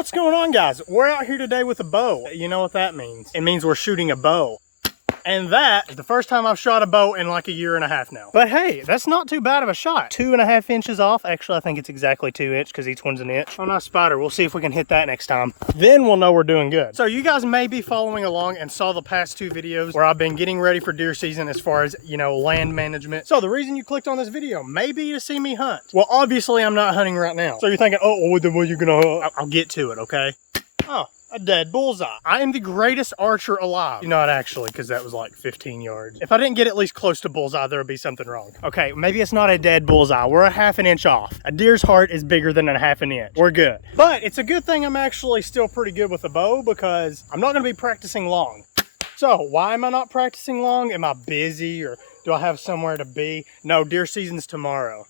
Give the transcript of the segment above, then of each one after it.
What's going on, guys? We're out here today with a bow. You know what that means? It means we're shooting a bow. And that is the first time I've shot a bow in like a year and a half now. But hey, that's not too bad of a shot. 2.5 inches off. Actually, I think it's exactly 2 inches because each one's an inch. Oh, nice spider. We'll see if we can hit that next time. Then we'll know we're doing good. So you guys may be following along and saw the past 2 videos where I've been getting ready for deer season as far as, you know, land management. So the reason you clicked on this video may be to see me hunt. Well, obviously I'm not hunting right now. So you're thinking, oh, well, then what are you gonna hunt? I'll get to it, okay? Oh. A dead bullseye. I am the greatest archer alive. Not actually, because that was like 15 yards. If I didn't get at least close to bullseye, there would be something wrong. Okay, maybe it's not a dead bullseye. We're a 1/2 inch off. A deer's heart is bigger than a 1/2 inch. We're good. But it's a good thing I'm actually still pretty good with a bow because I'm not going to be practicing long. So why am I not practicing long? Am I busy or do I have somewhere to be? No, deer season's tomorrow.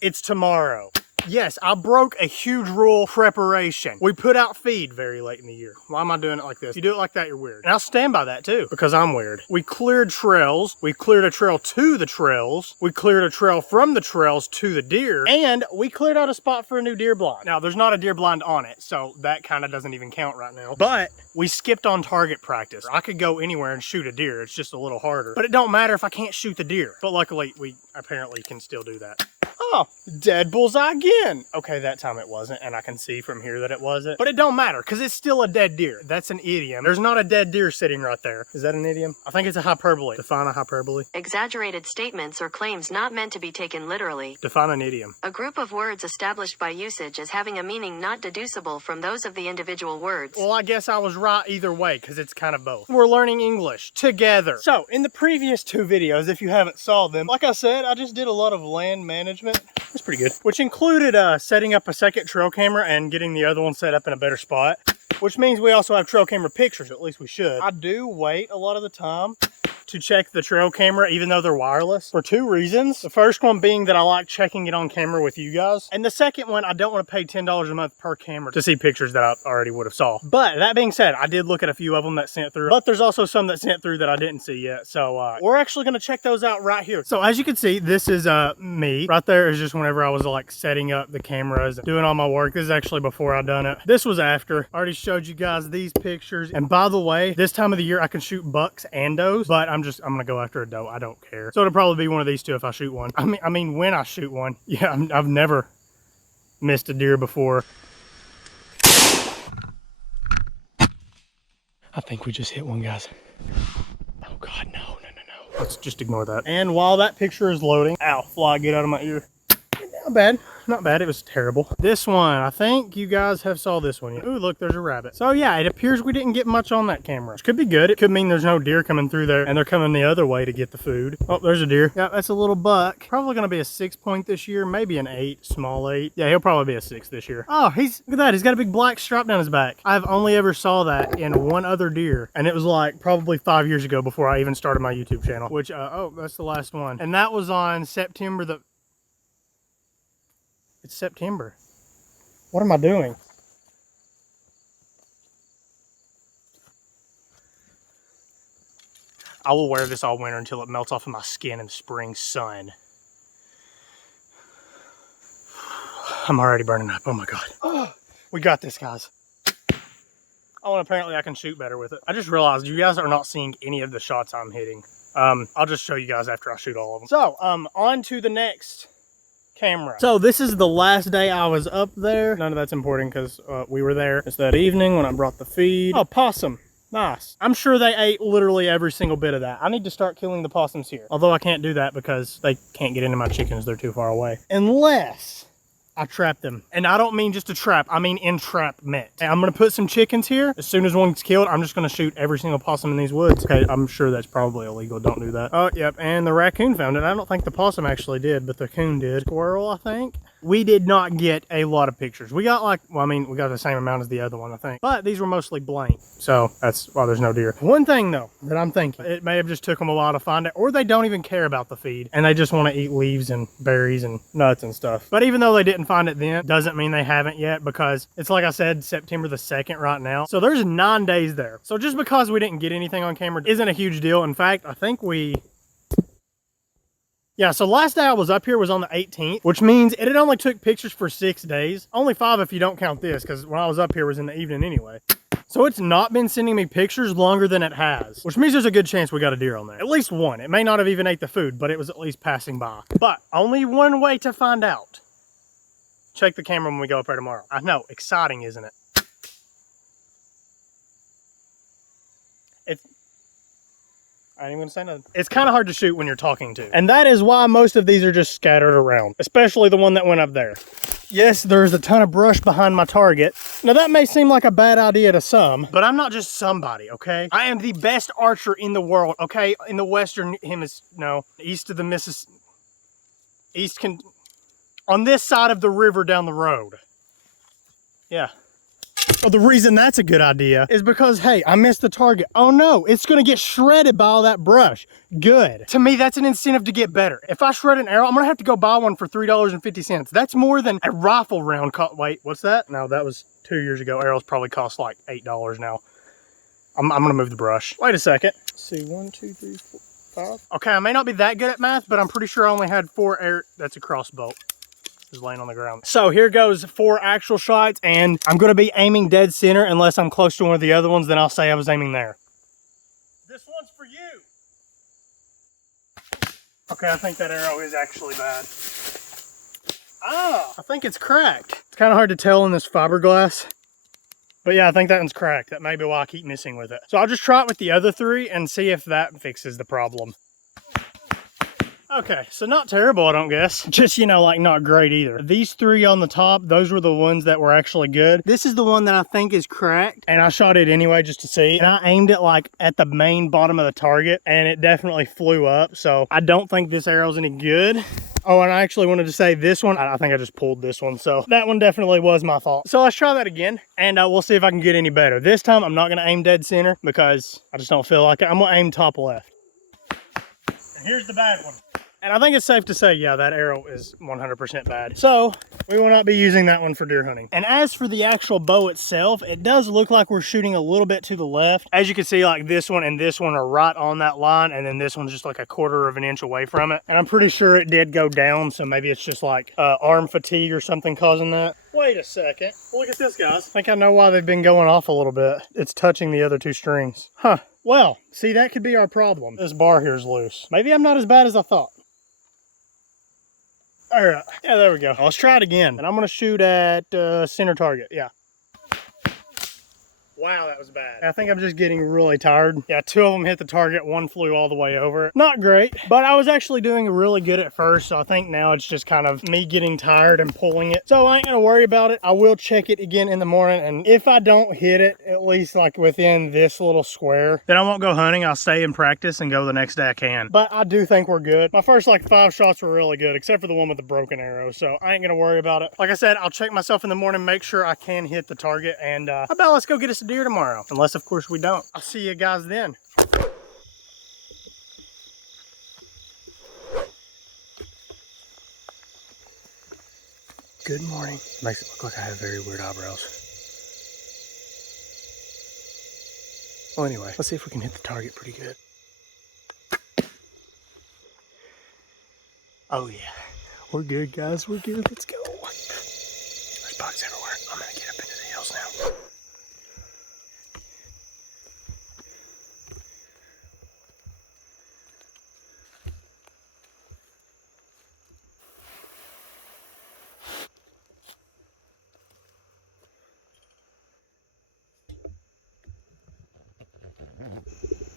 It's tomorrow. Yes, I broke a huge rule: preparation. We put out feed very late in the year. Why am I doing it like this? If you do it like that, you're weird. And I'll stand by that too, because I'm weird. We cleared trails. We cleared a trail to the trails. We cleared a trail from the trails to the deer. And we cleared out a spot for a new deer blind. Now, there's not a deer blind on it, so that kind of doesn't even count right now. But we skipped on target practice. I could go anywhere and shoot a deer. It's just a little harder. But it don't matter if I can't shoot the deer. But luckily, we apparently can still do that. Oh, dead bullseye again. Okay, that time it wasn't, and I can see from here that it wasn't. But it don't matter, because it's still a dead deer. That's an idiom. There's not a dead deer sitting right there. Is that an idiom? I think it's a hyperbole. Define a hyperbole. Exaggerated statements or claims not meant to be taken literally. Define an idiom. A group of words established by usage as having a meaning not deducible from those of the individual words. Well, I guess I was right either way, because it's kind of both. We're learning English together. So, in the previous 2 videos, if you haven't saw them, like I said, I just did a lot of land management. That's pretty good. Which included setting up a second trail camera and getting the other one set up in a better spot. Which means we also have trail camera pictures, at least we should. I do wait a lot of the time to check the trail camera, even though they're wireless, for 2 reasons. The first one being that I like checking it on camera with you guys. And the second one, I don't want to pay $10 a month per camera to see pictures that I already would have saw. But that being said, I did look at a few of them that sent through, but there's also some that sent through that I didn't see yet. So we're actually going to check those out right here. So as you can see, this is me. Right there is just whenever I was like setting up the cameras and doing all my work. This is actually before I done it. This was after. I already showed you guys these pictures. And by the way, this time of the year I can shoot bucks and does, but I'm gonna go after a doe. I don't care. So it'll probably be one of these 2 if I shoot one. I mean when I shoot one. Yeah, I've never missed a deer before. I think we just hit one, guys. Oh God, no. Let's just ignore that. And while that picture is loading, ow, fly, get out of my ear. Not bad. Not bad. It was terrible. This one, I think you guys have saw this one. Ooh, look, there's a rabbit. So yeah, it appears we didn't get much on that camera, which could be good. It could mean there's no deer coming through there and they're coming the other way to get the food. Oh, there's a deer. Yeah, that's a little buck. Probably going to be a 6 point this year, maybe an 8, small 8. Yeah, he'll probably be a 6 this year. Oh, look at that. He's got a big black stripe down his back. I've only ever saw that in one other deer, and it was like probably 5 years ago before I even started my YouTube channel, which, oh, that's the last one. And that was on September the... It's September. What am I doing? I will wear this all winter until it melts off of my skin in the spring sun. I'm already burning up. Oh my God. Oh, we got this, guys. Oh, and apparently I can shoot better with it. I just realized you guys are not seeing any of the shots I'm hitting. I'll just show you guys after I shoot all of them. So, on to the next camera. So this is the last day I was up there. None of that's important because we were there. It's that evening when I brought the feed. Oh, possum. Nice. I'm sure they ate literally every single bit of that. I need to start killing the possums here. Although I can't do that because they can't get into my chickens. They're too far away. Unless I trap them. And I don't mean just a trap. I mean entrapment. I'm going to put some chickens here. As soon as one's killed, I'm just going to shoot every single possum in these woods. Okay, I'm sure that's probably illegal. Don't do that. Oh, yep. And the raccoon found it. I don't think the possum actually did, but the coon did. Squirrel, I think. We did not get a lot of pictures. We got like, well, I mean, we got the same amount as the other one, I think. But these were mostly blank. So that's why there's no deer. One thing though, that I'm thinking, it may have just took them a while to find it, or they don't even care about the feed and they just want to eat leaves and berries and nuts and stuff. But even though they didn't find it then, doesn't mean they haven't yet, because it's like I said, September the 2nd right now. So there's 9 days there. So just because we didn't get anything on camera isn't a huge deal. In fact, I think Yeah, so last day I was up here was on the 18th, which means it had only took pictures for 6 days. Only 5 if you don't count this, because when I was up here it was in the evening anyway. So it's not been sending me pictures longer than it has, which means there's a good chance we got a deer on there. At least one. It may not have even ate the food, but it was at least passing by. But only one way to find out. Check the camera when we go up there tomorrow. I know, exciting, isn't it? I ain't even gonna say nothing. It's kind of hard to shoot when you're talking to. And that is why most of these are just scattered around, especially the one that went up there. Yes, there's a ton of brush behind my target. Now that may seem like a bad idea to some, but I'm not just somebody, okay? I am the best archer in the world, okay? In the Western Hemisphere, no, east of the Mississippi, on this side of the river down the road. Yeah. Well, the reason that's a good idea is because, hey, I missed the target. Oh no, it's gonna get shredded by all that brush. Good. To me, that's an incentive to get better. If I shred an arrow, I'm gonna have to go buy one for $3.50. That's more than a rifle round cost. Wait, what's that? No, that was 2 years ago. Arrows probably cost like $8 now. I'm gonna move the brush. Wait a second. Let's see, 1, 2, 3, 4, 5. Okay, I may not be that good at math, but I'm pretty sure I only had 4 arrows. That's a crossbow. Is laying on the ground. So here goes 4 actual shots, and I'm going to be aiming dead center unless I'm close to one of the other ones, then I'll say I was aiming there. This one's for you. Okay, I think that arrow is actually bad. Ah, I think it's cracked. It's kind of hard to tell in this fiberglass. But yeah, I think that one's cracked. That may be why I keep missing with it. So I'll just try it with the other 3 and see if that fixes the problem. Okay, so not terrible, I don't guess. Just, you know, like not great either. These 3 on the top, those were the ones that were actually good. This is the one that I think is cracked, and I shot it anyway just to see. And I aimed it like at the main bottom of the target, and it definitely flew up. So I don't think this arrow's any good. Oh, and I actually wanted to say this one, I think I just pulled this one. So that one definitely was my fault. So let's try that again, and we'll see if I can get any better. This time, I'm not gonna aim dead center because I just don't feel like it. I'm gonna aim top left. And here's the bad one. And I think it's safe to say, yeah, that arrow is 100% bad. So we will not be using that one for deer hunting. And as for the actual bow itself, it does look like we're shooting a little bit to the left. As you can see, like this one and this one are right on that line, and then this one's just like a 1/4 of an inch away from it. And I'm pretty sure it did go down, so maybe it's just like arm fatigue or something causing that. Wait a second. Look at this, guys. I think I know why they've been going off a little bit. It's touching the other 2 strings. Huh. Well, see, that could be our problem. This bar here is loose. Maybe I'm not as bad as I thought. All right, yeah, there we go. Let's try it again. And I'm gonna shoot at center target, yeah. Wow, that was bad. I think I'm just getting really tired. Yeah, 2 of them hit the target, 1 flew all the way over it. Not great, but I was actually doing really good at first, so I think now it's just kind of me getting tired and pulling it. So I ain't gonna worry about it. I will check it again in the morning, and if I don't hit it, at least like within this little square, then I won't go hunting. I'll stay in practice and go the next day I can. But I do think we're good. My first like 5 shots were really good, except for the one with the broken arrow, so I ain't gonna worry about it. Like I said, I'll check myself in the morning, make sure I can hit the target, and how about let's go get us a deer tomorrow, unless of course we don't. I'll see you guys then. Good morning. Makes it look like I have very weird eyebrows. Well, anyway, let's see if we can hit the target pretty good. Oh yeah, we're good, guys, we're good. Let's go. There's bugs everywhere. I'm gonna get up into the hills now.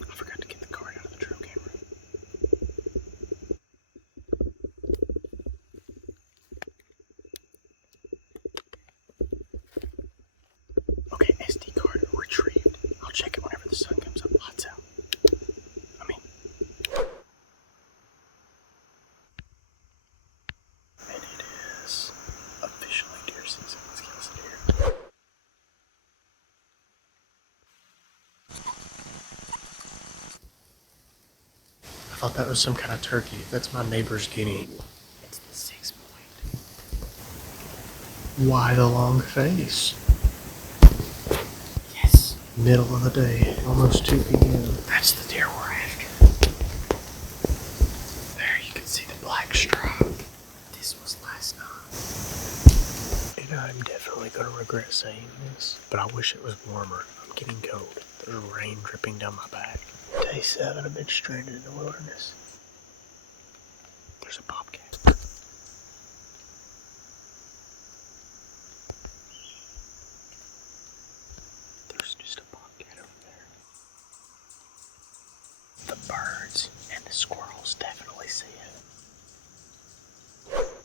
I forgot to get the card out of the trail camera. Okay, SD card retrieved. I'll check it whenever the sun comes up. Lights out. And it is officially deer season. Let's get us a deer. I thought that was some kind of turkey. That's my neighbor's guinea. It's the 6-point. Why the long face? Yes. Middle of the day, almost 2 p.m. That's the deer we're after. There you can see the black definitely gonna regret saying this, but I wish it was warmer. I'm getting cold. There's rain dripping down my back. Day 7, I've been stranded in the wilderness. There's a bobcat. There's just a bobcat over there. The birds and the squirrels definitely see it.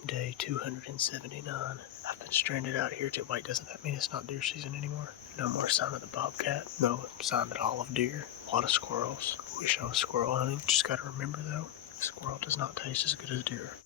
Day 279. I've been stranded out here too. Wait, doesn't that mean it's not deer season anymore? No more sign of the bobcat. No sign at all of deer. A lot of squirrels. Wish I was squirrel hunting. Just gotta remember though, squirrel does not taste as good as deer.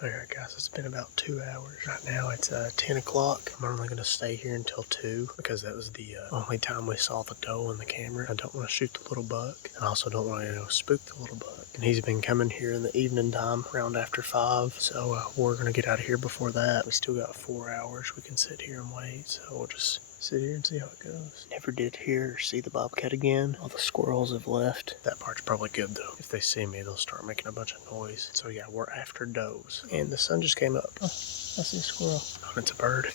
Alright guys, it's been about 2 hours. Right now it's 10 o'clock. I'm only going to stay here until 2 because that was the only time we saw the doe on the camera. I don't want to shoot the little buck and I also don't want to spook the little buck. And he's been coming here in the evening time around after 5. So we're going to get out of here before that. We still got 4 hours we can sit here and wait. So we'll just sit here and see how it goes. Never did hear or see the bobcat again. All the squirrels have left. That part's probably good though. If they see me, they'll start making a bunch of noise. So yeah, we're after does. And the sun just came up. Oh, I see a squirrel. Oh, it's a bird.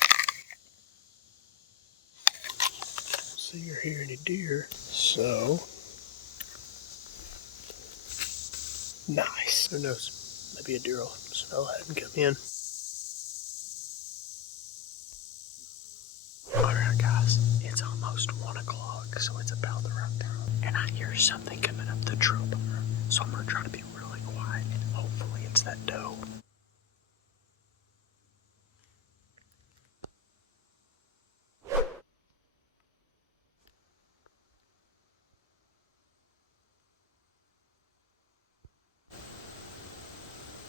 See or hear any deer. So nice. Who knows? Maybe a deer will smell that and come in. Alright guys, it's almost 1 o'clock, so it's about the right time. And I hear something coming up the trail bar. So I'm gonna try to be really quiet and hopefully it's that doe.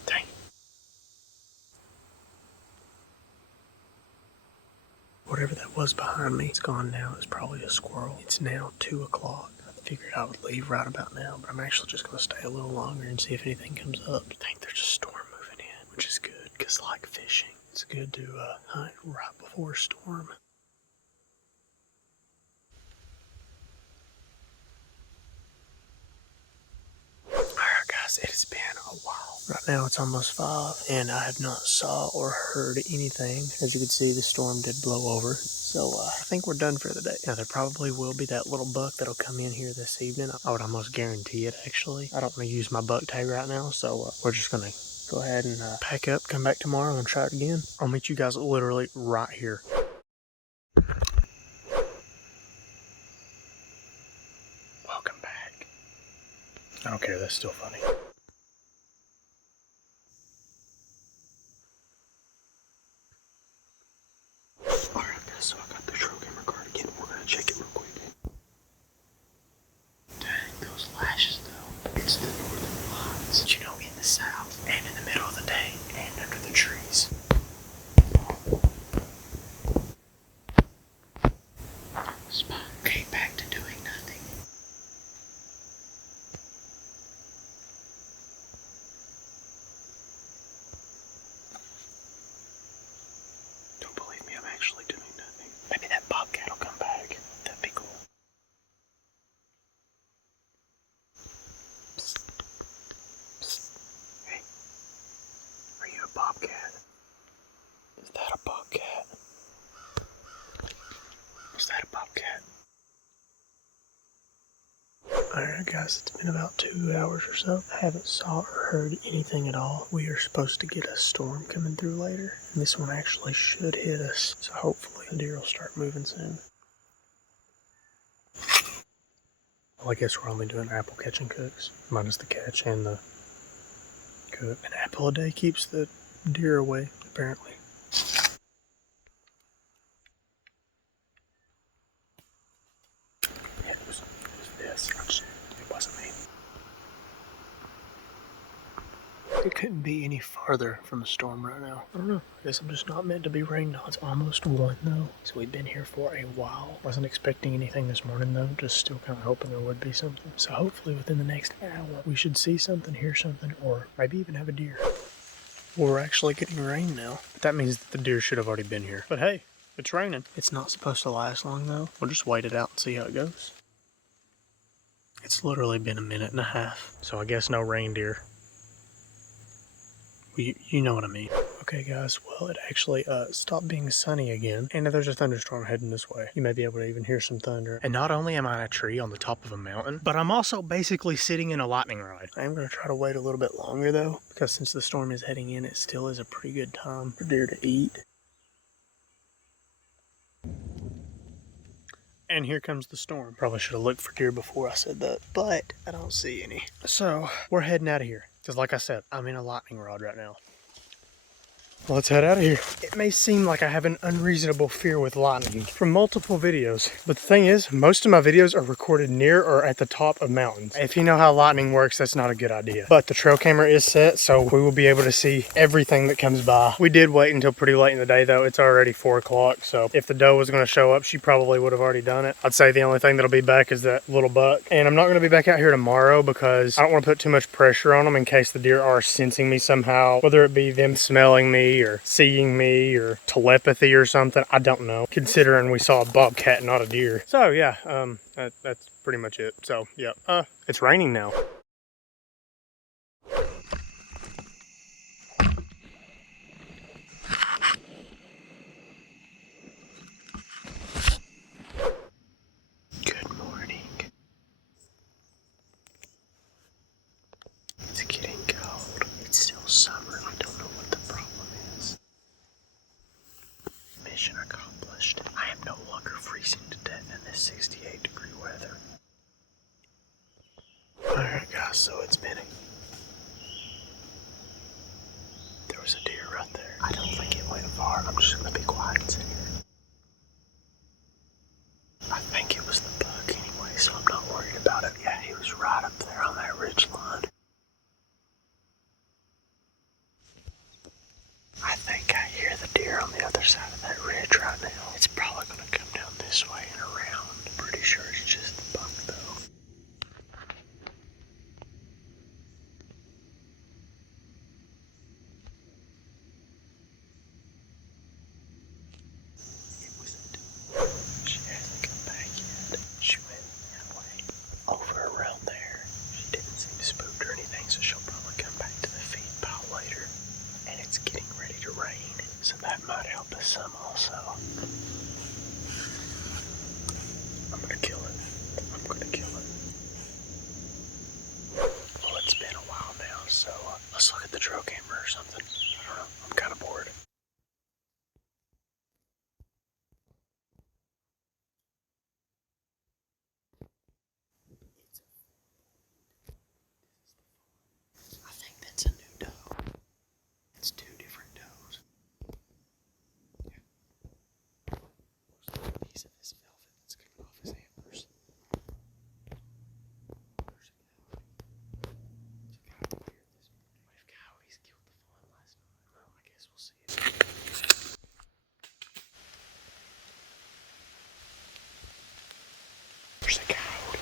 Dang. Whatever that was behind me, it's gone now. It's probably a squirrel. It's now 2 o'clock. I figured I would leave right about now, but I'm actually just gonna stay a little longer and see if anything comes up. I think there's a storm moving in, which is good, because like fishing, it's good to hunt right before a storm. Alright guys, it has been a while. Right now it's almost 5 and I have not saw or heard anything. As you can see, the storm did blow over. So I think we're done for the day. Now there probably will be that little buck that'll come in here this evening. I would almost guarantee it actually. I don't want to use my buck tag right now, so we're just gonna go ahead and pack up, come back tomorrow and try it again. I'll meet you guys literally right here. Welcome back. I don't care, that's still funny. Alright guys, so I got the trail camera card again. We're gonna check it real quick. Dang, those lashes though. It's the northern lights. But you know, in the south and in the middle of the day and under the trees. Spot. Okay, back to doing nothing. Don't believe me, I'm actually doing nothing. Maybe that bobcat will come back. That'd be cool. Psst. Psst. Hey, are you a bobcat? Is that a bobcat? Was that a bobcat? Alright guys, it's been about 2 hours or so. I haven't saw or heard anything at all. We are supposed to get a storm coming through later. And this one actually should hit us. So hopefully the deer will start moving soon. Well, I guess we're only doing apple catch and cooks. Minus the catch and the cook. An apple a day keeps the deer away, apparently. Yeah, it was this. It wasn't me. It couldn't be any farther from a storm right now. I don't know. I guess I'm just not meant to be rained on. It's almost 1 though. So we've been here for a while. Wasn't expecting anything this morning though. Just still kind of hoping there would be something. So hopefully within the next hour, we should see something, hear something, or maybe even have a deer. Well, we're actually getting rain now. That means that the deer should have already been here. But hey, it's raining. It's not supposed to last long though. We'll just wait it out and see how it goes. It's literally been a minute and a half, so I guess no reindeer. You know what I mean. Okay guys, well it actually stopped being sunny again, and there's a thunderstorm heading this way. You may be able to even hear some thunder. And not only am I in a tree on the top of a mountain, but I'm also basically sitting in a lightning rod. I am going to try to wait a little bit longer though, because since the storm is heading in, it still is a pretty good time for deer to eat. And here comes the storm. Probably should have looked for deer before I said that, but I don't see any. So we're heading out of here, because like I said, I'm in a lightning rod right now. Let's head out of here. It may seem like I have an unreasonable fear with lightning from multiple videos, but the thing is, most of my videos are recorded near or at the top of mountains. If you know how lightning works, that's not a good idea. But the trail camera is set, so we will be able to see everything that comes by. We did wait until pretty late in the day though. It's already 4 o'clock, so if the doe was gonna show up, she probably would have already done it. I'd say the only thing that'll be back is that little buck. And I'm not gonna be back out here tomorrow because I don't wanna put too much pressure on them in case the deer are sensing me somehow, whether it be them smelling me or seeing me or telepathy or something. I don't know, considering we saw a bobcat, not a deer. So yeah, that's pretty much it. So yeah, it's raining now. Good morning. It's getting cold. It's still summer. I don't know what the problem is. Mission accomplished. I am no longer freezing to death in this 68-degree weather. Alright guys, so it's been there was a deer right there. I don't think it went far. I'm just gonna be quiet and sit here. I think it was the buck anyway, so I'm not worried about it. Yeah, he was right up there on that ridge line. I think I hear the deer on the other side of that ridge right now. It's probably gonna come down this way and around. Pretty sure it's just the buck though. It was a doe. She hasn't come back yet. She went that way. Over around there. She didn't seem spooked or anything, so she'll probably come back to the feed pile later. And it's getting ready to rain, so that might help us some also. I'm gonna kill it. I'm gonna kill it. Well, it's been a while now, so let's look at the trail camera or something. I don't know. I'm kind of bored. I think that's a new doe. It's 2 different does. Yeah. There's a little piece of his velvet that's coming off his antlers. There's a coyote. There's a coyote here this morning. What if coyotes killed the fawn last night? Well, I guess we'll see. There's a coyote.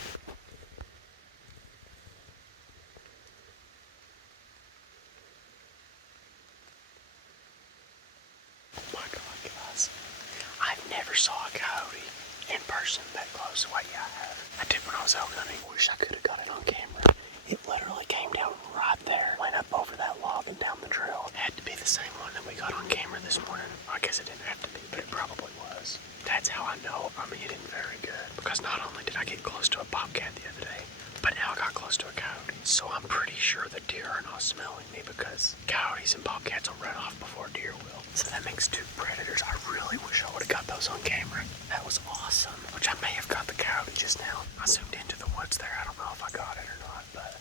Oh my god, guys. I've never saw a coyote in person that close the way I have. I did when I was elk hunting. Wish I could have got it on camera. It literally came down right there, went up over that log and down the trail. It had to be the same one that we got on camera this morning. I guess it didn't have to be, but it probably was. That's how I know I'm hitting very good. Because not only did I get close to a bobcat the other day, but now I got close to a coyote. So I'm pretty sure the deer are not smelling me because coyotes and bobcats will run off before deer will. So that makes 2 predators. I really wish I would have got those on camera. That was awesome. Which I may have got the coyote just now. I zoomed into the woods there. I don't know if I got it or not, but...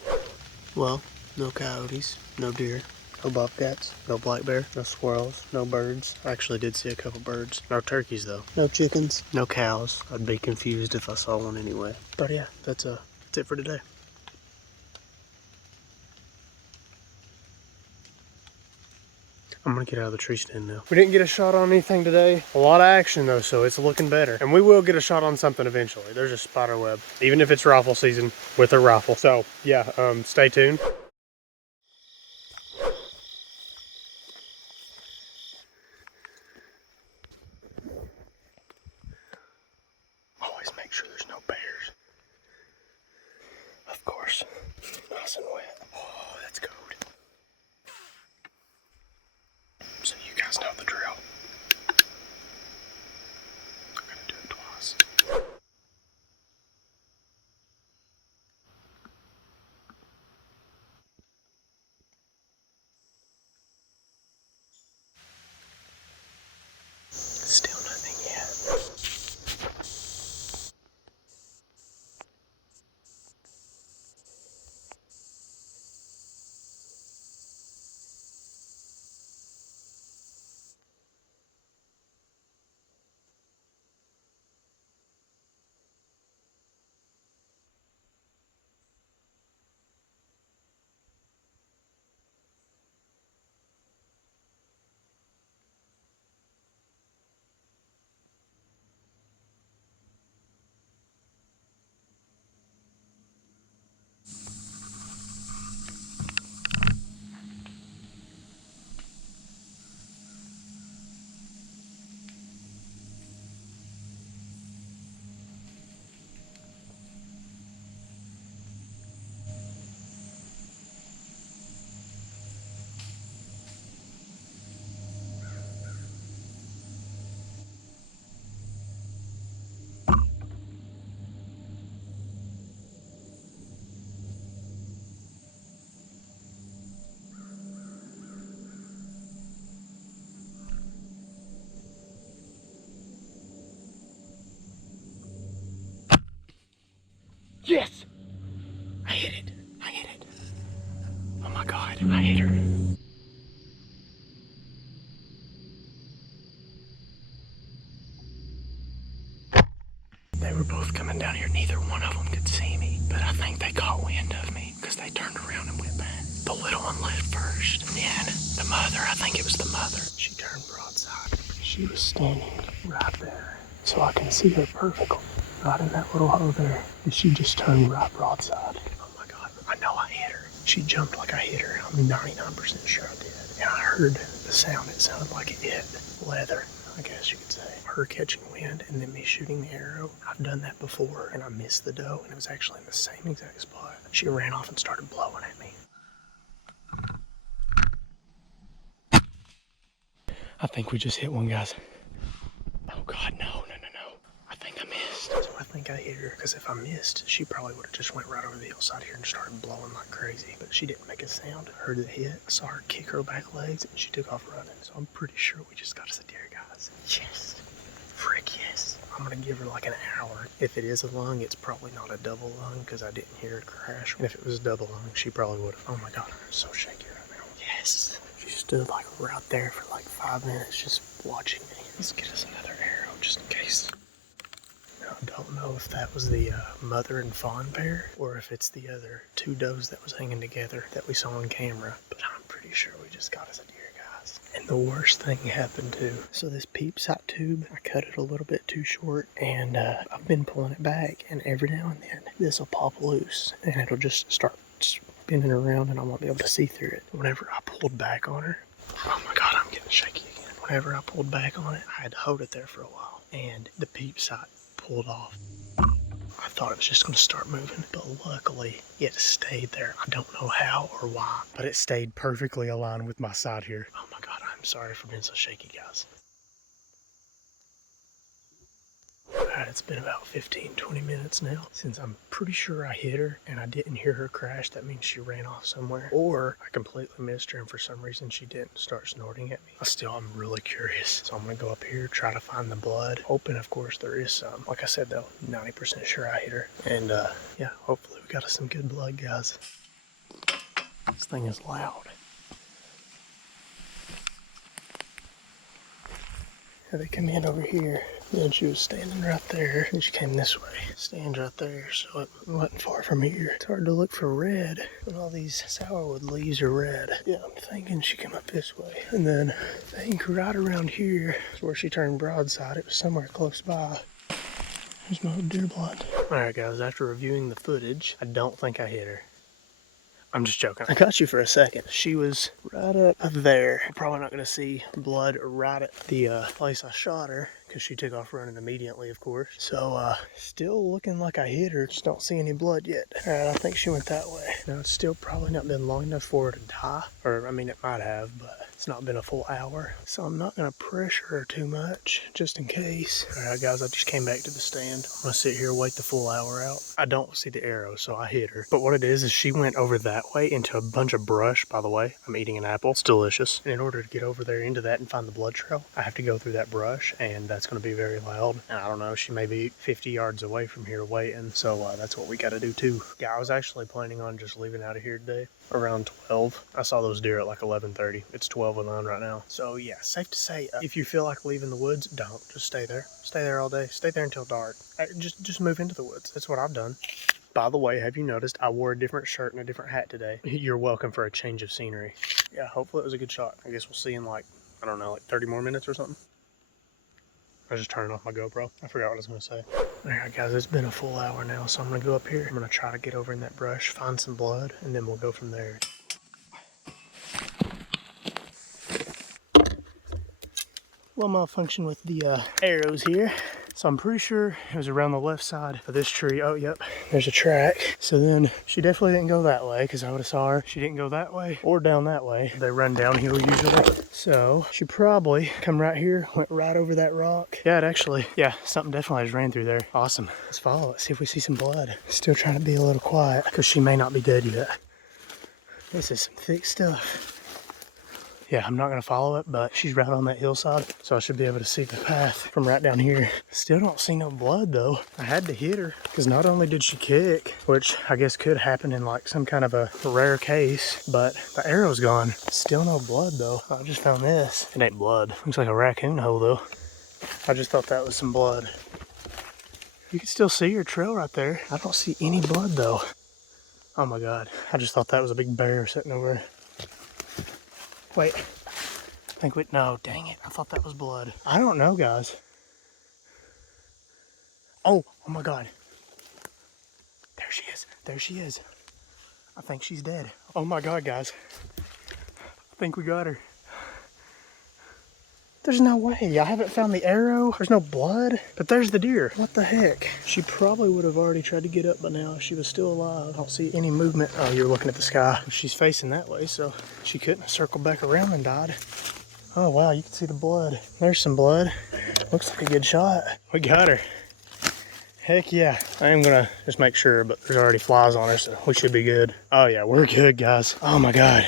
Well, no coyotes, no deer, no bobcats, no black bear, no squirrels, no birds. I actually did see a couple birds. No turkeys though. No chickens, no cows. I'd be confused if I saw one anyway. But yeah, that's it for today. I'm gonna get out of the tree stand now. We didn't get a shot on anything today. A lot of action though, so it's looking better. And we will get a shot on something eventually. There's a spider web, even if it's rifle season with a rifle. So yeah, stay tuned. Always make sure there's no bears. gosh. Nice and wet. Oh, that's cold. So you guys know the drill. I'm gonna do it twice. Still nothing yet. Yes! I hit it. I hit it. Oh my God, I hit her. They were both coming down here. Neither one of them could see me, but I think they caught wind of me because they turned around and went back. The little one left first, and then the mother, I think it was the mother, she turned broadside. She was standing right there, so I can see her perfectly. Right in that little hole there, and she just turned right broadside. Oh my God, I know I hit her. She jumped like I hit her. I'm 99% sure I did. And I heard the sound. It sounded like it hit leather, I guess you could say. Her catching wind and then me shooting the arrow. I've done that before and I missed the doe, and it was actually in the same exact spot. She ran off and started blowing at me. I think we just hit one, guys. Oh God, no. I think I missed. So I think I hit her, because if I missed, she probably would have just went right over the hillside here and started blowing like crazy. But she didn't make a sound. I heard it hit. I saw her kick her back legs and she took off running. So I'm pretty sure we just got us a deer, guys. Yes. Frick yes. I'm gonna give her like an hour. If it is a lung, it's probably not a double lung because I didn't hear it crash. And if it was a double lung, she probably would have. Oh my God, I'm so shaky right now. Yes. She stood like right there for like 5 minutes just watching me. Let's get us another arrow just in case. I don't know if that was the mother and fawn pair or if it's the other two does that was hanging together that we saw on camera, but I'm pretty sure we just got us a deer, guys. And the worst thing happened too. So this peep sight tube, I cut it a little bit too short, and I've been pulling it back, and every now and then this will pop loose and it'll just start spinning around and I won't be able to see through it. Whenever I pulled back on her, oh my God, I'm getting shaky again. Whenever I pulled back on it, I had to hold it there for a while, and the peep sight pulled off. I thought it was just going to start moving, but luckily it stayed there. I don't know how or why, but it stayed perfectly aligned with my sight here. Oh my God, I'm sorry for being so shaky, guys. Alright, it's been about 15-20 minutes now since I'm pretty sure I hit her and I didn't hear her crash. That means she ran off somewhere, or I completely missed her and for some reason she didn't start snorting at me. I'm really curious, so I'm gonna go up here, try to find the blood, hoping of course there is some. Like I said though, 90% sure I hit her, and yeah, hopefully we got us some good blood, guys. This thing is loud. Yeah, they come in over here. Then she was standing right there, and she came this way. Stands right there, so it wasn't far from here. It's hard to look for red when all these sourwood leaves are red. Yeah, I'm thinking she came up this way. And then I think right around here is where she turned broadside. It was somewhere close by. There's my deer blood. Alright guys, after reviewing the footage, I don't think I hit her. I'm just joking. I got you for a second. She was right up there. I'm probably not going to see blood right at the place I shot her because she took off running immediately, of course. So, still looking like I hit her. Just don't see any blood yet. All right, I think she went that way. Now, it's still probably not been long enough for her to die. Or, I mean, it might have, but it's not been a full hour. So I'm not going to pressure her too much, just in case. All right, guys, I just came back to the stand. I'm going to sit here, wait the full hour out. I don't see the arrow, so I hit her. But what it is she went over that way into a bunch of brush, by the way. I'm eating an apple. It's delicious. And in order to get over there into that and find the blood trail, I have to go through that brush, and that's going to be very loud. And I don't know, she may be 50 yards away from here waiting, so that's what we got to do too. Yeah, I was actually planning on just leaving out of here today around 12. I saw those deer at like 11:30. It's 12:09 right now. So yeah, safe to say, if you feel like leaving the woods, don't. Just stay there. Stay there all day. Stay there until dark. Just move into the woods. That's what I've done. By the way, have you noticed I wore a different shirt and a different hat today? You're welcome for a change of scenery. Yeah, hopefully it was a good shot. I guess we'll see in like, I don't know, like 30 more minutes or something. I was just turning off my GoPro. I forgot what I was going to say. Alright guys, it's been a full hour now, so I'm going to go up here. I'm going to try to get over in that brush, find some blood, and then we'll go from there. Little malfunction with the arrows here. So I'm pretty sure it was around the left side of this tree. Oh, yep, there's a track. So then she definitely didn't go that way because I would have saw her. She didn't go that way or down that way. They run downhill usually. So she probably come right here, went right over that rock. Yeah, it actually, yeah, something definitely just ran through there. Awesome. Let's follow it, see if we see some blood. Still trying to be a little quiet because she may not be dead yet. This is some thick stuff. Yeah, I'm not going to follow it, but she's right on that hillside, so I should be able to see the path from right down here. Still don't see no blood, though. I had to hit her, because not only did she kick, which I guess could happen in like some kind of a rare case, but the arrow's gone. Still no blood, though. I just found this. It ain't blood. Looks like a raccoon hole, though. I just thought that was some blood. You can still see your trail right there. I don't see any blood, though. Oh my God. I just thought that was a big bear sitting over there. Wait, no, dang it, I thought that was blood. I don't know, guys. Oh my God. There she is. I think she's dead. Oh my God, guys. I think we got her. There's no way, I haven't found the arrow. There's no blood, but there's the deer. What the heck? She probably would have already tried to get up by now if she was still alive. I don't see any movement. Oh, you're looking at the sky. She's facing that way, so she couldn't have circled back around and died. Oh wow, you can see the blood. There's some blood. Looks like a good shot. We got her. Heck yeah. I am gonna just make sure, but there's already flies on her, so we should be good. Oh yeah, we're good, guys. Oh my God.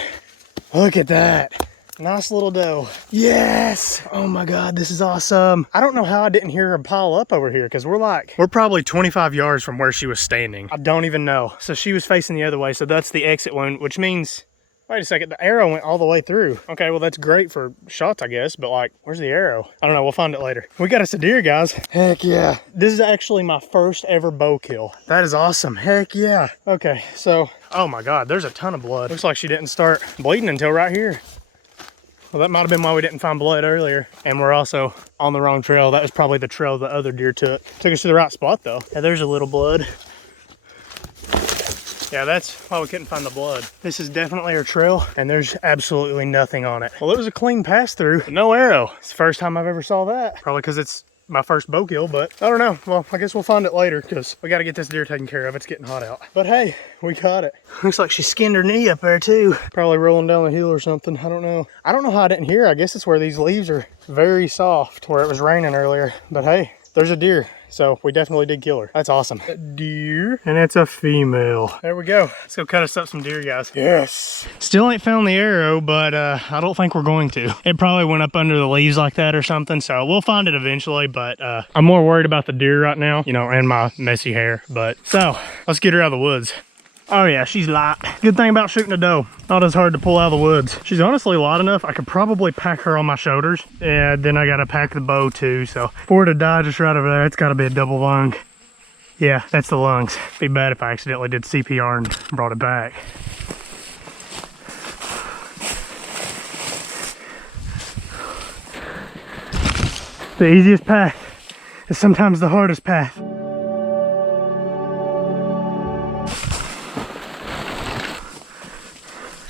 Look at that. Nice little doe. Yes! Oh my God, this is awesome. I don't know how I didn't hear her pile up over here because we're probably 25 yards from where she was standing. I don't even know. So she was facing the other way, so that's the exit one, which means, wait a second, the arrow went all the way through. Okay, well that's great for shots, I guess, but like, where's the arrow? I don't know, we'll find it later. We got us a deer, guys. Heck yeah. This is actually my first ever bow kill. That is awesome, heck yeah. Okay, so, oh my God, there's a ton of blood. Looks like she didn't start bleeding until right here. Well, that might have been why we didn't find blood earlier. And we're also on the wrong trail. That was probably the trail the other deer took. Took us to the right spot though. Yeah, there's a little blood. Yeah, that's why we couldn't find the blood. This is definitely our trail and there's absolutely nothing on it. Well, it was a clean pass through, but no arrow. It's the first time I've ever saw that. Probably because it's my first bow kill, but I don't know. Well, I guess we'll find it later because we got to get this deer taken care of. It's getting hot out. But hey, we got it. Looks like she skinned her knee up there too. Probably rolling down the hill or something. I don't know. I don't know how I didn't hear. I guess it's where these leaves are very soft, where it was raining earlier. But hey, there's a deer. So we definitely did kill her. That's awesome. A deer, and it's a female. There we go. Let's go cut us up some deer, guys. Yes. Still ain't found the arrow, but I don't think we're going to. It probably went up under the leaves like that or something. So we'll find it eventually, but I'm more worried about the deer right now, you know, and my messy hair. But so let's get her out of the woods. Oh yeah, she's light. Good thing about shooting a doe, not as hard to pull out of the woods. She's honestly light enough, I could probably pack her on my shoulders. And then I gotta pack the bow too, so for her to die just right over there, it's gotta be a double lung. Yeah, that's the lungs. Be bad if I accidentally did CPR and brought it back. The easiest path is sometimes the hardest path.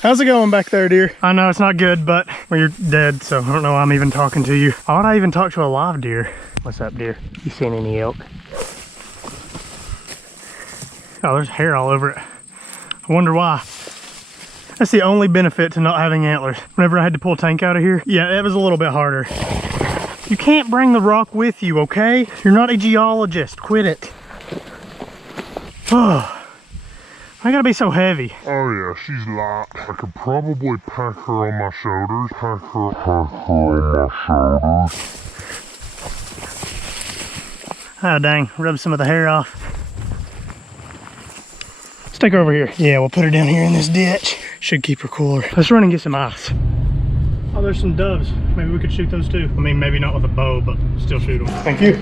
How's it going back there, deer? I know it's not good, but well, you're dead, so I don't know why I'm even talking to you. Why would I even talk to a live deer? What's up, deer? You seen any elk? Oh, there's hair all over it. I wonder why. That's the only benefit to not having antlers. Whenever I had to pull tank out of here, yeah, it was a little bit harder. You can't bring the rock with you, okay? You're not a geologist. Quit it. Oh, I gotta be so heavy. Oh yeah, she's light. I could probably pack her on my shoulders. Pack her on my shoulders. Oh dang, rub some of the hair off. Let's take her over here. Yeah, we'll put her down here in this ditch. Should keep her cooler. Let's run and get some ice. Oh, there's some doves. Maybe we could shoot those too. I mean, maybe not with a bow, but still shoot them. Thank you.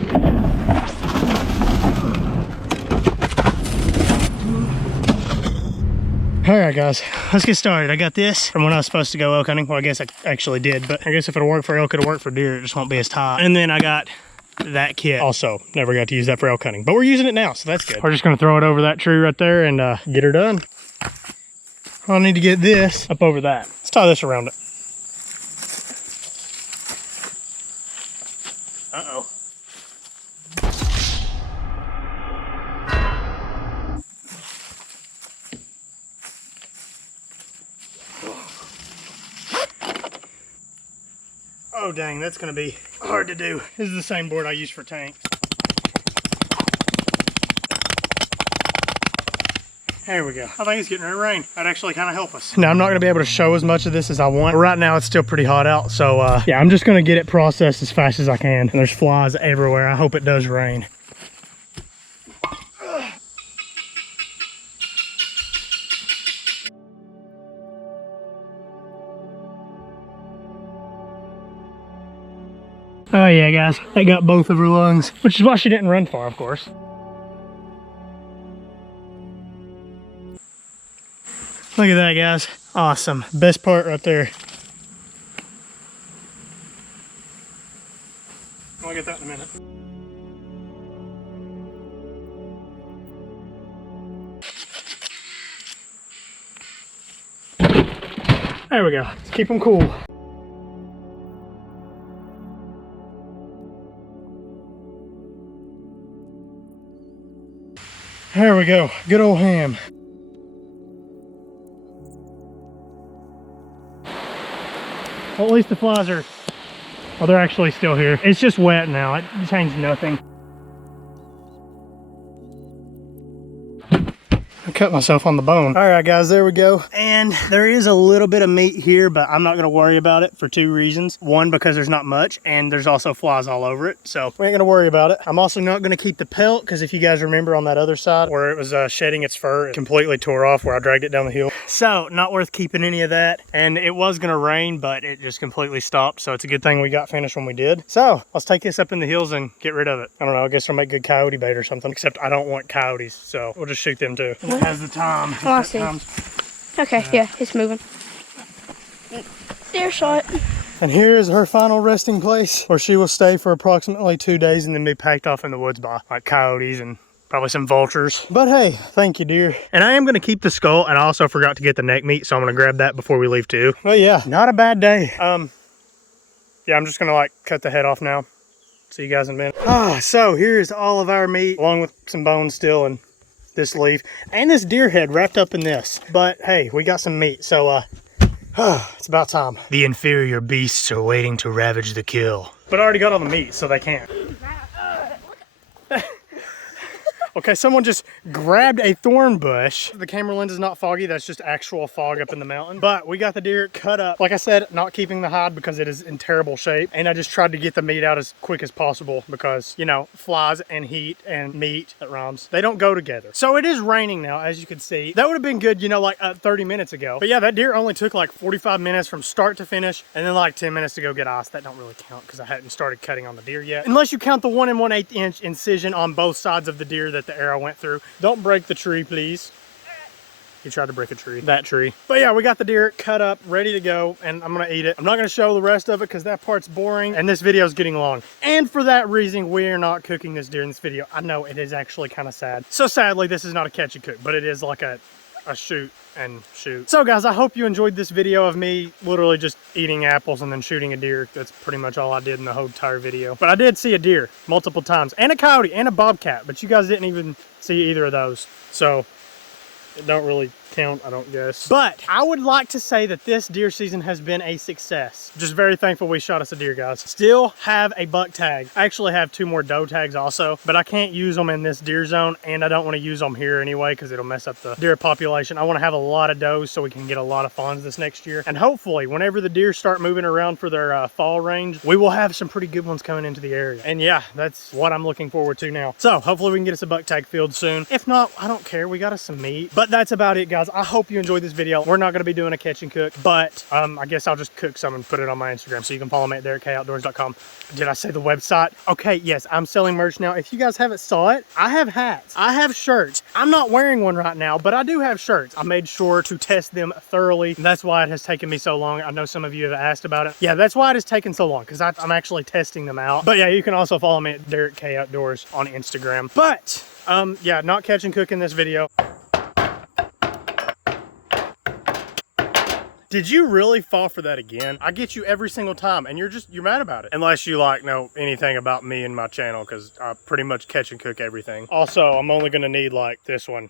All right, guys, let's get started. I got this from when I was supposed to go elk hunting. Well, I guess I actually did, but I guess if it'll work for elk, it'll work for deer. It just won't be as tight. And then I got that kit. Also, never got to use that for elk hunting, but we're using it now, so that's good. We're just gonna throw it over that tree right there and get her done. I'll need to get this up over that. Let's tie this around it. Uh-oh. Oh dang, that's gonna be hard to do. This is the same board I use for tanks. There we go. I think it's getting ready to rain. That'd actually kind of help us. Now, I'm not gonna be able to show as much of this as I want. But right now, it's still pretty hot out. So yeah, I'm just gonna get it processed as fast as I can. And there's flies everywhere. I hope it does rain. Oh yeah, guys, that got both of her lungs, which is why she didn't run far, of course. Look at that, guys. Awesome. Best part right there. I'll get that in a minute. There we go. Let's keep them cool. There we go. Good old ham. Well, at least the flies are, well, they're actually still here. It's just wet now. It changed nothing. I cut myself on the bone. All right, guys, there we go. And there is a little bit of meat here, but I'm not gonna worry about it for two reasons. One, because there's not much, and there's also flies all over it, so we ain't gonna worry about it. I'm also not gonna keep the pelt, because if you guys remember on that other side where it was shedding its fur, it completely tore off where I dragged it down the hill. So, not worth keeping any of that. And it was gonna rain, but it just completely stopped, so it's a good thing we got finished when we did. So, let's take this up in the hills and get rid of it. I don't know, I guess we'll make good coyote bait or something, except I don't want coyotes, so we'll just shoot them too. It has the time. Oh, I see. Okay, yeah, it's moving. Deer shot. And here is her final resting place, where she will stay for approximately 2 days and then be packed off in the woods by like coyotes and probably some vultures. But hey, thank you, dear. And I am going to keep the skull, and I also forgot to get the neck meat, so I'm going to grab that before we leave too. But yeah, not a bad day. Yeah, I'm just going to like cut the head off now. See you guys in a minute. So here's all of our meat, along with some bones still, and this leaf, and this deer head wrapped up in this. But hey, we got some meat, so it's about time. The inferior beasts are waiting to ravage the kill. But I already got all the meat, so they can't. Okay, someone just grabbed a thorn bush. The camera lens is not foggy, that's just actual fog up in the mountain. But we got the deer cut up. Like I said, not keeping the hide because it is in terrible shape. And I just tried to get the meat out as quick as possible because, you know, flies and heat and meat, that rhymes, they don't go together. So it is raining now, as you can see. That would have been good, you know, like 30 minutes ago. But yeah, that deer only took like 45 minutes from start to finish, and then like 10 minutes to go get ice. That don't really count because I hadn't started cutting on the deer yet. Unless you count the 1 1/8 inch incision on both sides of the deer that the arrow went through. Don't break the tree, please. He tried to break a tree. That tree. But yeah, we got the deer cut up, ready to go, and I'm gonna eat it. I'm not gonna show the rest of it because that part's boring, and this video is getting long. And for that reason, we are not cooking this deer in this video. I know it is actually kind of sad. So sadly, this is not a catch and cook, but it is like a a shoot and shoot. So guys, I hope you enjoyed this video of me literally just eating apples and then shooting a deer. That's pretty much all I did in the whole entire video. But I did see a deer multiple times, and a coyote, and a bobcat, but you guys didn't even see either of those. So it don't really count, I don't guess. But I would like to say that this deer season has been a success. Just very thankful we shot us a deer, guys. Still have a buck tag. I actually have 2 more doe tags also, but I can't use them in this deer zone, and I don't want to use them here anyway because it'll mess up the deer population. I want to have a lot of does so we can get a lot of fawns this next year. And hopefully, whenever the deer start moving around for their fall range, we will have some pretty good ones coming into the area. And yeah, that's what I'm looking forward to now. So hopefully we can get us a buck tag field soon. If not, I don't care. We got us some meat. But that's about it, guys. I hope you enjoyed this video. We're not going to be doing a catch and cook, but I guess I'll just cook some and put it on my Instagram, so you can follow me at DerekKOutdoors.com. Did I say the website? Okay, yes, I'm selling merch now. If you guys haven't saw it, I have hats. I have shirts. I'm not wearing one right now, but I do have shirts. I made sure to test them thoroughly. That's why it has taken me so long. I know some of you have asked about it. Yeah, that's why it has taken so long, because I'm actually testing them out. But yeah, you can also follow me at DerekKOutdoors on Instagram. But yeah, not catch and cook in this video. Did you really fall for that again? I get you every single time, and you're mad about it. Unless you like know anything about me and my channel, because I pretty much catch and cook everything. Also, I'm only gonna need like this one.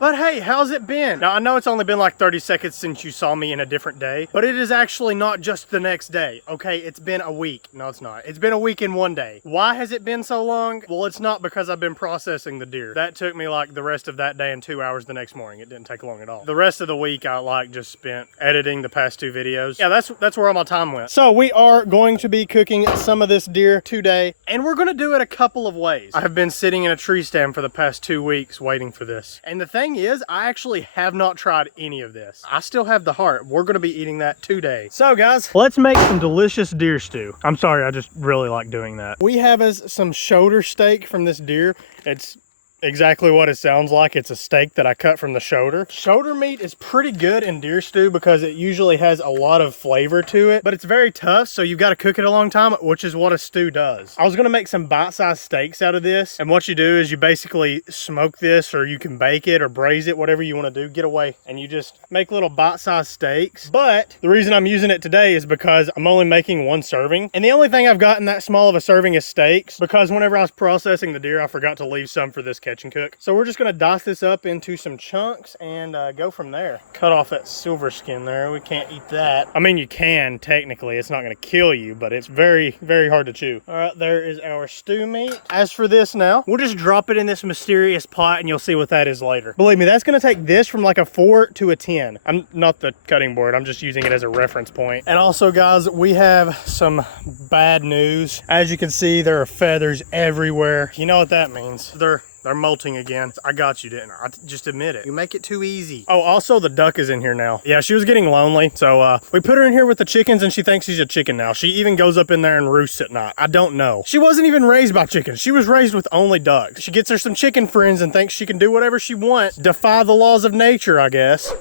But hey, how's it been? Now, I know it's only been like 30 seconds since you saw me in a different day, but it is actually not just the next day, okay? It's been a week. No, it's not. It's been a week and 1 day. Why has it been so long? Well, it's not because I've been processing the deer. That took me like the rest of that day and 2 hours the next morning. It didn't take long at all. The rest of the week, I like just spent editing the past 2 videos. Yeah, that's where all my time went. So we are going to be cooking some of this deer today, and we're gonna do it a couple of ways. I have been sitting in a tree stand for the past 2 weeks waiting for this. And the thing is, I actually have not tried any of this. I still have the heart. We're gonna be eating that today. So guys, let's make some delicious deer stew. I'm sorry, I just really like doing that. We have us some shoulder steak from this deer. It's exactly what it sounds like. It's a steak that I cut from the shoulder. Shoulder meat is pretty good in deer stew because it usually has a lot of flavor to it, but it's very tough, so you've got to cook it a long time, which is what a stew does. I was gonna make some bite-sized steaks out of this, and what you do is you basically smoke this, or you can bake it or braise it, whatever you want to do. Get away. And you just make little bite-sized steaks. But the reason I'm using it today is because I'm only making 1 serving, and the only thing I've gotten that small of a serving is steaks, because whenever I was processing the deer, I forgot to leave some for this catch and cook. So we're just gonna dice this up into some chunks and go from there. Cut off that silver skin there. We can't eat that. I mean, you can technically. It's not gonna kill you, but it's very, very hard to chew. All right, there is our stew meat. As for this now, we'll just drop it in this mysterious pot, and you'll see what that is later. Believe me, that's gonna take this from like a 4 to a 10. I'm not the cutting board. I'm just using it as a reference point. And also, guys, we have some bad news. As you can see, there are feathers everywhere. You know what that means. They're molting again. I got you, didn't I? Just admit it. You make it too easy. Oh, also the duck is in here now. Yeah, she was getting lonely, so we put her in here with the chickens, and she thinks she's a chicken now. She even goes up in there and roosts at night. I don't know. She wasn't even raised by chickens. She was raised with only ducks. She gets her some chicken friends and thinks she can do whatever she wants. Defy the laws of nature, I guess.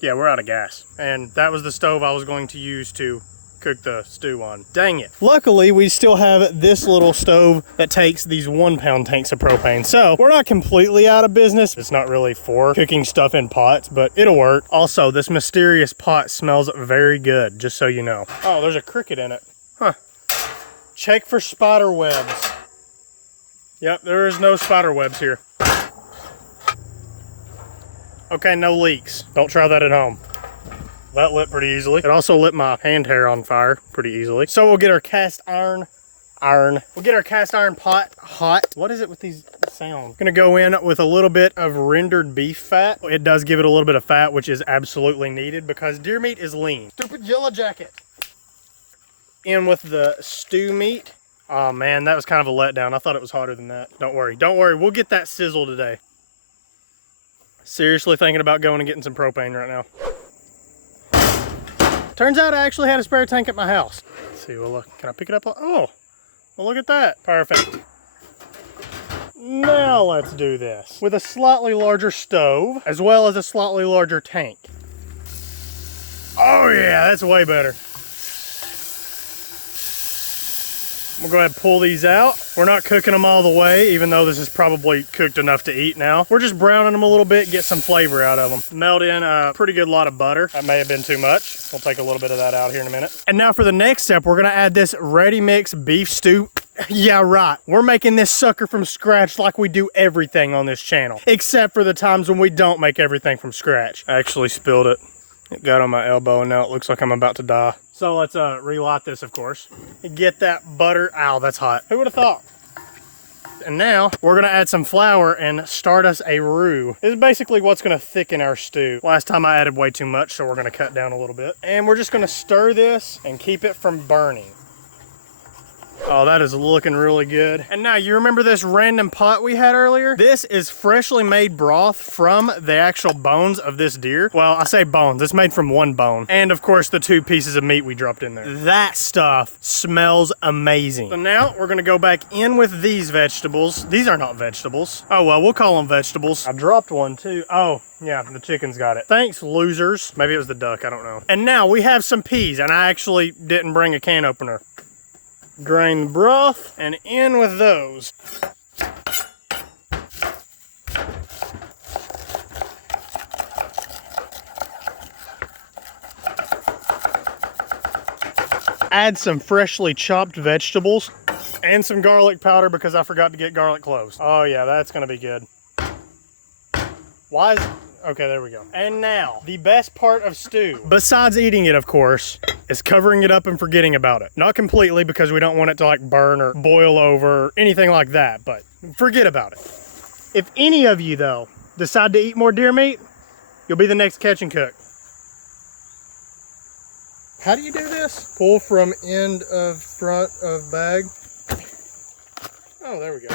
Yeah, we're out of gas. And that was the stove I was going to use to cook the stew on. Dang it. Luckily, we still have this little stove that takes these 1-pound tanks of propane. So we're not completely out of business. It's not really for cooking stuff in pots, but it'll work. Also, this mysterious pot smells very good, just so you know. Oh, there's a cricket in it. Huh. Check for spider webs. Yep, there is no spider webs here. Okay, no leaks. Don't try that at home. That lit pretty easily. It also lit my hand hair on fire pretty easily. So we'll get our cast iron. We'll get our cast iron pot hot. What is it with these sounds? Gonna go in with a little bit of rendered beef fat. It does give it a little bit of fat, which is absolutely needed because deer meat is lean. Stupid yellow jacket. In with the stew meat. Oh man, that was kind of a letdown. I thought it was hotter than that. Don't worry, we'll get that sizzle today. Seriously thinking about going and getting some propane right now. Turns out I actually had a spare tank at my house. Let's see, well, look, can I pick it up? Oh, well, look at that. Perfect. Now let's do this with a slightly larger stove as well as a slightly larger tank. Oh yeah, that's way better. We'll go ahead and pull these out. We're not cooking them all the way, even though this is probably cooked enough to eat now. We're just browning them a little bit, get some flavor out of them. Melt in a pretty good lot of butter. That may have been too much. We'll take a little bit of that out here in a minute. And now for the next step, we're gonna add this ready mix beef stew. Yeah, right. We're making this sucker from scratch like we do everything on this channel, except for the times when we don't make everything from scratch. I actually spilled it. It got on my elbow and now it looks like I'm about to die. So let's relight this, of course. Get that butter. Ow, that's hot. Who would have thought? And now we're gonna add some flour and start us a roux. This is basically what's gonna thicken our stew. Last time I added way too much, so we're gonna cut down a little bit. And we're just gonna stir this and keep it from burning. Oh, that is looking really good. And now, you remember this random pot we had earlier? This is freshly made broth from the actual bones of this deer. Well, I say bones, it's made from one bone. And of course, the 2 pieces of meat we dropped in there. That stuff smells amazing. So now, we're gonna go back in with these vegetables. These are not vegetables. Oh, well, we'll call them vegetables. I dropped one too. Oh, yeah, the chicken's got it. Thanks, losers. Maybe it was the duck, I don't know. And now, we have some peas, and I actually didn't bring a can opener. Drain the broth and in with those. Add some freshly chopped vegetables and some garlic powder because I forgot to get garlic cloves. Oh yeah, that's gonna be good. Why is... Okay, there we go. And now, the best part of stew, besides eating it, of course, is covering it up and forgetting about it. Not completely, because we don't want it to like burn or boil over or anything like that, but forget about it. If any of you, though, decide to eat more deer meat, you'll be the next catch and cook. How do you do this? Pull from end of front of bag. Oh, there we go.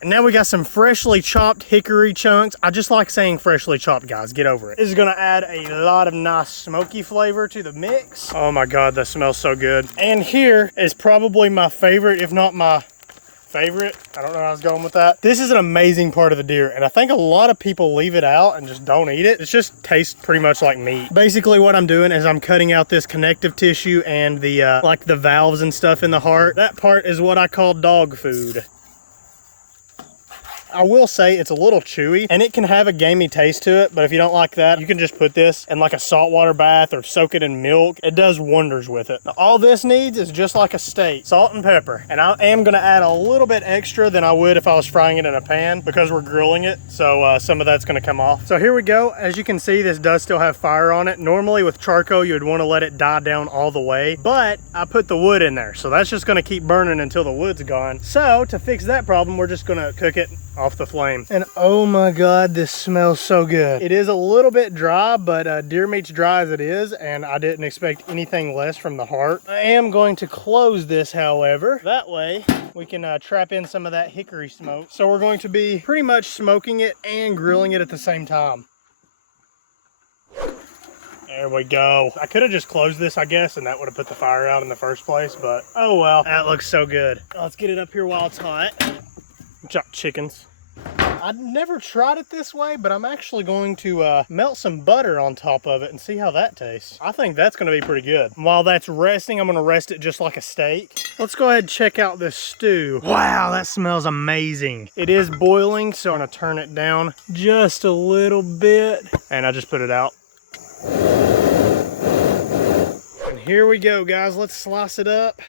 And now we got some freshly chopped hickory chunks. I just like saying freshly chopped, guys. Get over it. This is gonna add a lot of nice smoky flavor to the mix. Oh my God, that smells so good. And here is probably my favorite, if not my favorite. I don't know how I was going with that. This is an amazing part of the deer, and I think a lot of people leave it out and just don't eat it. It just tastes pretty much like meat. Basically what I'm doing is I'm cutting out this connective tissue and the like the valves and stuff in the heart. That part is what I call dog food. I will say it's a little chewy and it can have a gamey taste to it, but if you don't like that, you can just put this in like a saltwater bath or soak it in milk. It does wonders with it. Now, all this needs is just like a steak, salt and pepper. And I am gonna add a little bit extra than I would if I was frying it in a pan because we're grilling it. So some of that's gonna come off. So here we go. As you can see, this does still have fire on it. Normally with charcoal, you would wanna let it die down all the way, but I put the wood in there. So that's just gonna keep burning until the wood's gone. So to fix that problem, we're just gonna cook it off the flame. And oh my God, this smells so good. It is a little bit dry, but deer meat's dry as it is, and I didn't expect anything less from the heart. I am going to close this, however. That way we can trap in some of that hickory smoke. So we're going to be pretty much smoking it and grilling it at the same time. There we go. I could have just closed this, I guess, and that would have put the fire out in the first place, but oh well. That looks so good. Let's get it up here while it's hot. Chop chickens. I've never tried it this way, but I'm actually going to melt some butter on top of it and see how that tastes. I think that's going to be pretty good. While that's resting, I'm going to rest it just like a steak. Let's go ahead and check out this stew. Wow, that smells amazing. It is boiling, so I'm going to turn it down just a little bit. And I just put it out. And here we go, guys. Let's slice it up.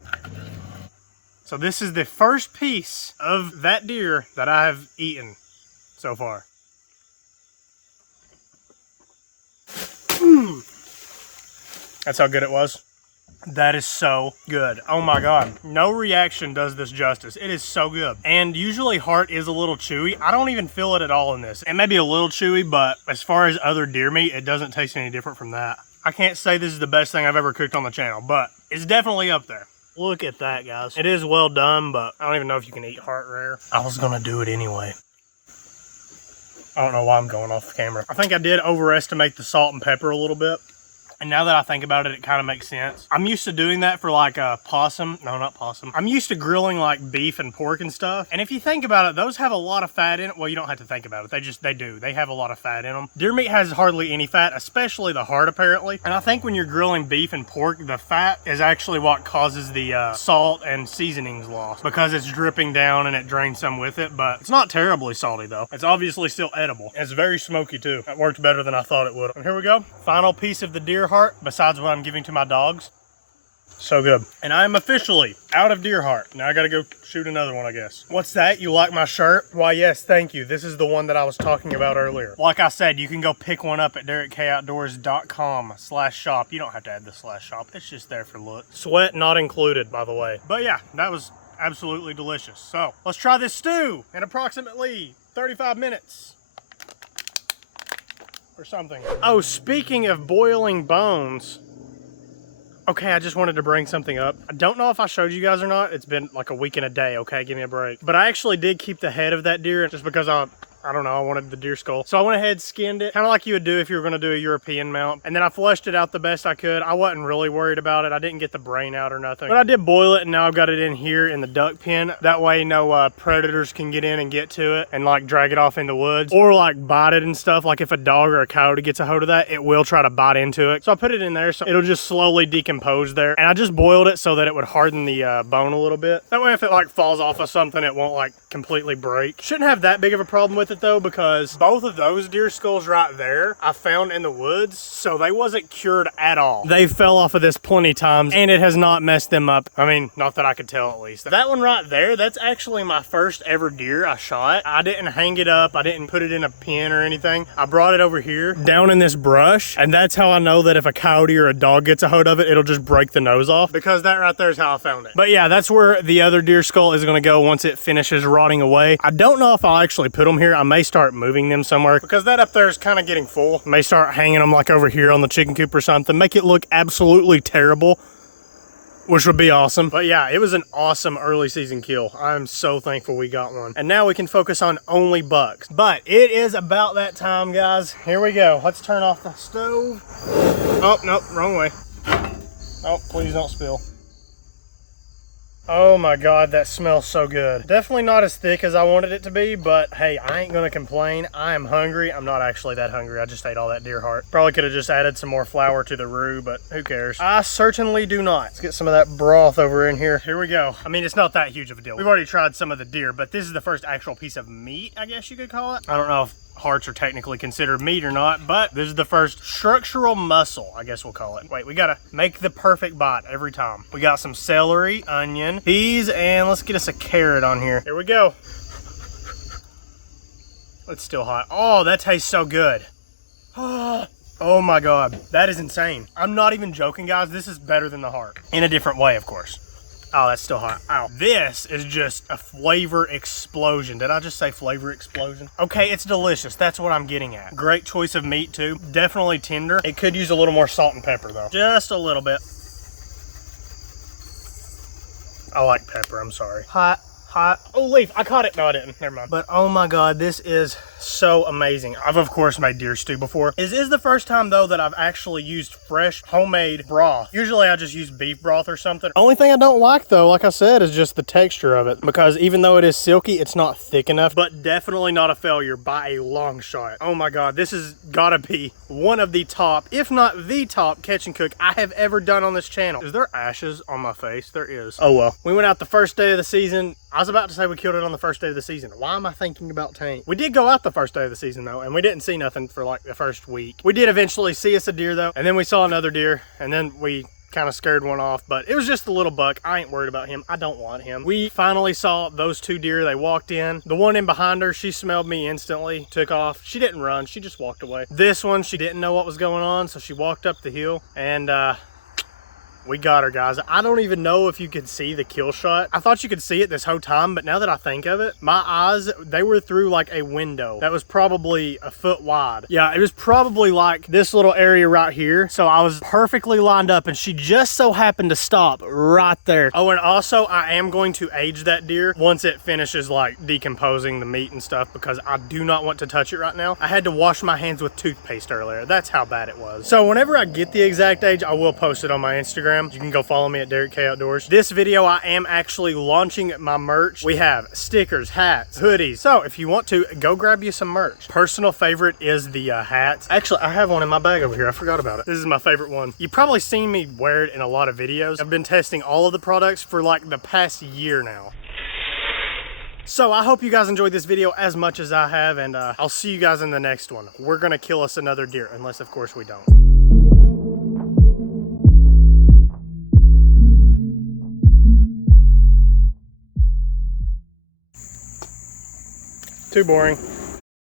So this is the first piece of that deer that I have eaten so far. That's how good it was. That is so good. Oh my God. No reaction does this justice. It is so good. And usually heart is a little chewy. I don't even feel it at all in this. It may be a little chewy, but as far as other deer meat, it doesn't taste any different from that. I can't say this is the best thing I've ever cooked on the channel, but it's definitely up there. Look at that, guys. It is well done, but I don't even know if you can eat heart rare. I was gonna do it anyway. I don't know why I'm going off the camera. I think I did overestimate the salt and pepper a little bit. And now that I think about it, it kind of makes sense. I'm used to doing that for like a possum. No, not possum. I'm used to grilling like beef and pork and stuff. And if you think about it, those have a lot of fat in it. Well, you don't have to think about it. They do. They have a lot of fat in them. Deer meat has hardly any fat, especially the heart apparently. And I think when you're grilling beef and pork, the fat is actually what causes the salt and seasonings loss, because it's dripping down and it drains some with it. But it's not terribly salty though. It's obviously still edible. It's very smoky too. It worked better than I thought it would. And here we go. Final piece of the deer heart, besides what I'm giving to my dogs. So good. And I am officially out of deer heart. Now I gotta go shoot another one, I guess. What's that? You like my shirt? Why, yes, thank you. This is the one that I was talking about earlier. Like I said, you can go pick one up at DerekKOutdoors.com/shop. You don't have to add the /shop. It's just there for look. Sweat not included, by the way. But yeah, that was absolutely delicious. So let's try this stew in approximately 35 minutes. Or something. Oh, speaking of boiling bones. Okay, I just wanted to bring something up. I don't know if I showed you guys or not. It's been like a week and a day, okay? Give me a break. But I actually did keep the head of that deer just because I don't know, I wanted the deer skull. So I went ahead, skinned it, kind of like you would do if you were gonna do a European mount. And then I fleshed it out the best I could. I wasn't really worried about it. I didn't get the brain out or nothing. But I did boil it, and now I've got it in here in the duck pen. That way no predators can get in and get to it and like drag it off in the woods. Or like bite it and stuff. Like if a dog or a coyote gets a hold of that, it will try to bite into it. So I put it in there so it'll just slowly decompose there. And I just boiled it so that it would harden the bone a little bit. That way if it like falls off of something, it won't like completely break. Shouldn't have that big of a problem with it though, because both of those deer skulls right there I found in the woods, so they wasn't cured at all. They fell off of this plenty of times and it has not messed them up. I mean, not that I could tell at least. That one right there, that's actually my first ever deer I shot. I didn't hang it up, I didn't put it in a pen or anything. I brought it over here down in this brush, and that's how I know that if a coyote or a dog gets a hold of it, it'll just break the nose off, because that right there is how I found it. But yeah, that's where the other deer skull is gonna go once it finishes rotting away. I don't know if I'll actually put them here. I may start moving them somewhere, because that up there is kind of getting full. May start hanging them like over here on the chicken coop or something. Make it look absolutely terrible, which would be awesome. But yeah, it was an awesome early season kill. I'm so thankful we got one. And now we can focus on only bucks. But it is about that time, guys. Here we go. Let's turn off the stove. Oh, nope, wrong way. Oh, please don't spill. Oh my God, that smells so good. Definitely not as thick as I wanted it to be, but hey, I ain't gonna complain. I am hungry. I'm not actually that hungry. I just ate all that deer heart. Probably could have just added some more flour to the roux, but who cares? I certainly do not. Let's get some of that broth over in here. Here we go. I mean, it's not that huge of a deal. We've already tried some of the deer, but this is the first actual piece of meat, I guess you could call it. I don't know if hearts are technically considered meat or not, but this is the first structural muscle, I guess we'll call it. Wait, we gotta make the perfect bite every time. We got some celery, onion, peas, and let's get us a carrot on here. Here we go. It's still hot. Oh, that tastes so good. Oh my God, that is insane. I'm not even joking, guys. This is better than the heart. In a different way, of course. Oh, that's still hot. Ow. This is just a flavor explosion. Did I just say flavor explosion? Okay, it's delicious. That's what I'm getting at. Great choice of meat too. Definitely tender. It could use a little more salt and pepper though. Just a little bit. I like pepper, I'm sorry. Hot. Oh, leaf, I caught it. No, I didn't, never mind. But oh my God, this is so amazing. I've of course made deer stew before. This is the first time though that I've actually used fresh homemade broth. Usually I just use beef broth or something. Only thing I don't like though, like I said, is just the texture of it, because even though it is silky, it's not thick enough, but definitely not a failure by a long shot. Oh my God, this has gotta be one of the top, if not the top catch and cook I have ever done on this channel. Is there ashes on my face? There is. Oh well. We went out the first day of the season. I was about to say we killed it on the first day of the season. Why am I thinking about tank? We did go out the first day of the season though, and we didn't see nothing for like the first week. We did eventually see us a deer though, and then we saw another deer, and then we kind of scared one off, but it was just a little buck. I ain't worried about him. I don't want him. We finally saw those two deer. They walked in. The one in behind her, she smelled me instantly, took off. She didn't run, she just walked away. This one, she didn't know what was going on, so she walked up the hill, and We got her, guys. I don't even know if you could see the kill shot. I thought you could see it this whole time, but now that I think of it, my eyes, they were through like a window that was probably a foot wide. Yeah, it was probably like this little area right here. So I was perfectly lined up and she just so happened to stop right there. Oh, and also I am going to age that deer once it finishes like decomposing the meat and stuff, because I do not want to touch it right now. I had to wash my hands with toothpaste earlier. That's how bad it was. So whenever I get the exact age, I will post it on my Instagram. You can go follow me at Derek K Outdoors. This video, I am actually launching my merch. We have stickers, hats, hoodies. So if you want to, go grab you some merch. Personal favorite is the hats. Actually, I have one in my bag over here. I forgot about it. This is my favorite one. You've probably seen me wear it in a lot of videos. I've been testing all of the products for like the past year now. So I hope you guys enjoyed this video as much as I have, and I'll see you guys in the next one. We're gonna kill us another deer, unless of course we don't. Too boring.